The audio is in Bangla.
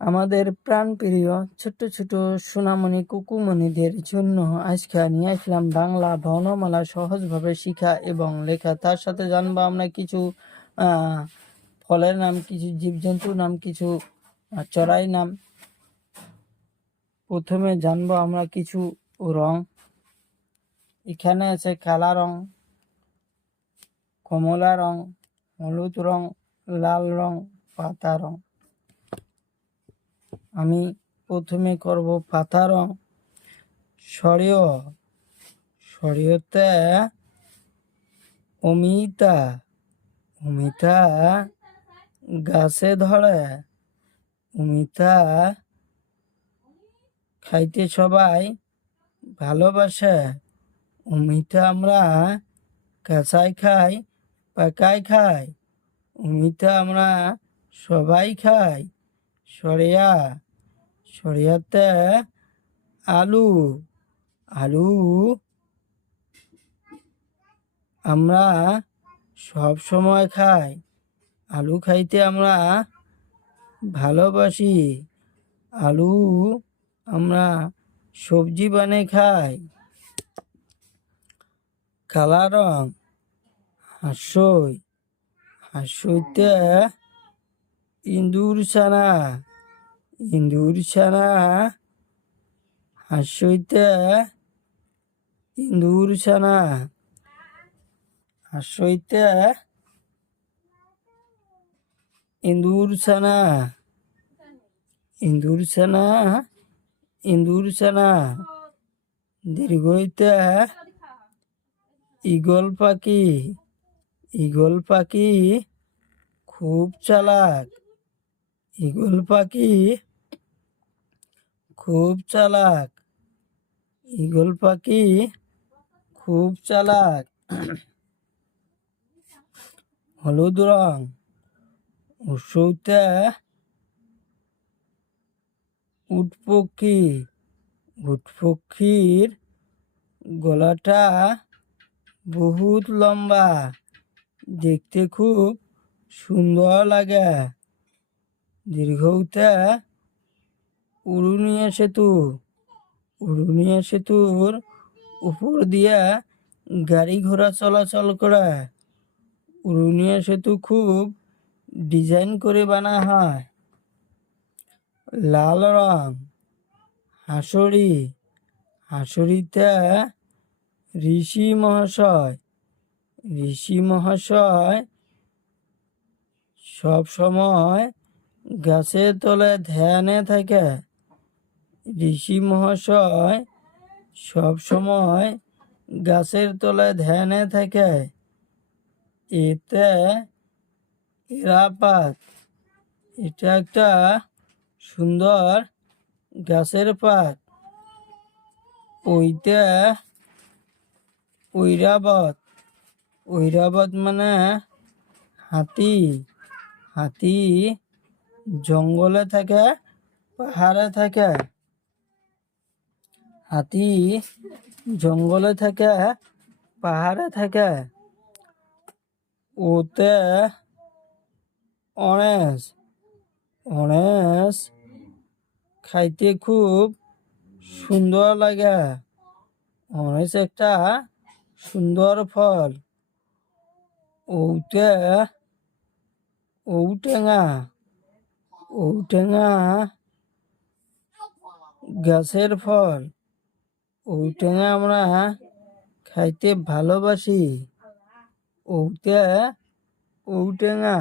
আমাদের প্রাণপ্রিয় ছোট ছোট সোনামণি কুকুমণিদের জন্য আজকে নিয়ে আসলাম বাংলা বর্ণমালা সহজভাবে শিখা এবং লেখা। তার সাথে জানবো আমরা কিছু ফলের নাম, কিছু জীবজন্তুর নাম, কিছু চড়াই নাম। প্রথমে জানবো আমরা কিছু রং। এখানে আছে কালা রং, কমলা রং, হলুদ রং, লাল রং, পাতা রং। আমি প্রথমে করব পাতা রং। সরিয়তে অমিতা, অমিতা গাছে ধরে। অমিতা খাইতে সবাই ভালোবাসে। অমিতা আমরা কাঁচাই খাই, পাকাই খাই। অমিতা আমরা সবাই খাই। সরিয়াতে আলু, আলু আমরা সব সময় খাই। আলু খাইতে আমরা ভালোবাসি। আলু আমরা সবজি বানিয়ে খাই। কালা রং হাঁসইতে ইঁদুর ছানা, হাঁসইতে ইঁদুর ছানা, হাঁসইতে ইঁদুর ছানা। দীর্ঘইতে ঈগল পাখি খুব চালাক। ঈগল পাখি খুব চালাক। হলুদ রং উৎসতে উট পক্ষীর গলাটা বহুত লম্বা, দেখতে খুব সুন্দর লাগে। দীর্ঘতে উড়ুনিয়া সেতুর উপর দিয়া গাড়ি ঘোড়া চলাচল করে। উড়ুনিয়া সেতু খুব ডিজাইন করে বানা হয়। লাল রং হাঁসুরিতে ঋষি মহাশয় সব সময় গাছের তলে ধ্যানে থাকে। ঋষি মহাশয় সব সময় গাছের তলে ধ্যানে থাকে। এতে এরাপাত, এটা একটা সুন্দর গাছের পাত। ওইতে ঐরাবত মানে হাতি জঙ্গলে থাকে, পাহাড়ে থাকে। হাতি জঙ্গলে থাকে, পাহাড়ে থাকে। ওতে অরেঞ্জ খাইতে খুব সুন্দর লাগে। অরেঞ্জ একটা সুন্দর ফল। ঔটেঙা গাছের ফল। ঔটেঙা আমরা খাইতে ভালোবাসি। ঔটেঙা।